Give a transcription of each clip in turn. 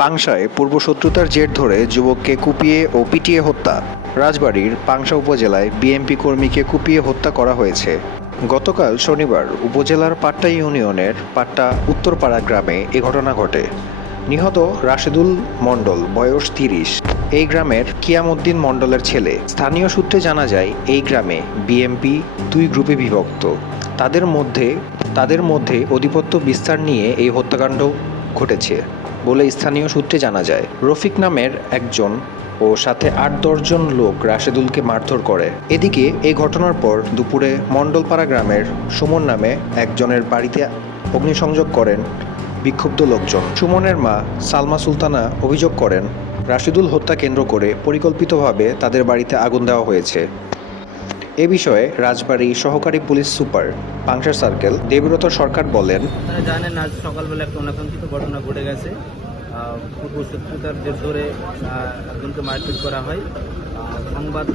পাংশায় পূর্বশত্রুতার জের ধরে যুবককে কুপিয়ে ও পিটিয়ে হত্যা। রাজবাড়ীর পাংশা উপজেলায় বিএনপি কর্মীকে কুপিয়ে হত্যা করা হয়েছে। গতকাল শনিবার উপজেলার পাট্টা ইউনিয়নের পাট্টা উত্তরপাড়া গ্রামে এ ঘটনা ঘটে। নিহত রাশেদুল মণ্ডল, বয়স ৩০। এই গ্রামের কিয়ামউদ্দিন মণ্ডলের ছেলে। স্থানীয় সূত্রে জানা যায়, এই গ্রামে বিএনপি দুই গ্রুপে বিভক্ত। তাদের মধ্যে আধিপত্য বিস্তার নিয়ে এই হত্যাকাণ্ড ঘটেছে বলে স্থানীয় সূত্রে জানা যায়। রফিক নামের একজন ও সাথে ৮-১০ জন লোক রাশেদুলকে মারধর করে। এদিকে এই ঘটনার পর দুপুরে মণ্ডলপাড়া গ্রামের সুমন নামে একজনের বাড়িতে অগ্নিসংযোগ করেন বিক্ষুব্ধ লোকজন। সুমনের মা সালমা সুলতানা অভিযোগ করেন, রাশেদুল হত্যা কেন্দ্র করে পরিকল্পিতভাবে তাদের বাড়িতে আগুন দেওয়া হয়েছে। এ বিষয়ে রাজবাড়ী সহকারী police super Pangsha circle Debabrata Sarkar বলেন, আপনারা জানেন আজ সকালবেলা একটা অনাকাঙ্ক্ষিত ঘটনা ঘটে গেছে। পূর্ব শত্রুতার জের ধরে একজনকে মারপিট করা হয়। সংবাদ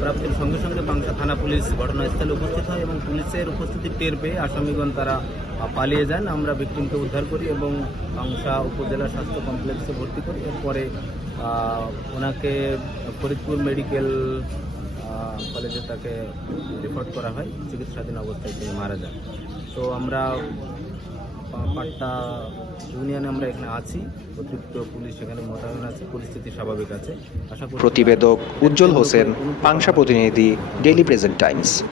প্রাপ্তির সঙ্গে সঙ্গে পাংশা থানা পুলিশ ঘটনাস্থলে উপস্থিত হয় এবং পুলিশের উপস্থিতি টের পেয়ে আসামিগণ তারা পালিয়ে যান। আমরা ভিকটিমকে উদ্ধার করি এবং পাংশা উপজেলা স্বাস্থ্য কমপ্লেক্সে ভর্তি করি। এরপরে ওনাকে ফরিদপুর মেডিকেল কলেজে তাকে রিপোর্ট করা হয়। চিকিৎসাধীন অবস্থায় তিনি মারা যান। তো আমরা পাট্টা ইউনিয়নে আমরা এখানে আছি, অতিরিক্ত পুলিশ এখানে মোতায়েন আছে, পরিস্থিতি স্বাভাবিক আছে। আশা করি। প্রতিবেদক উজ্জ্বল হোসেন, পাংশা প্রতিনিধি, ডেইলি প্রেজেন্ট টাইমস।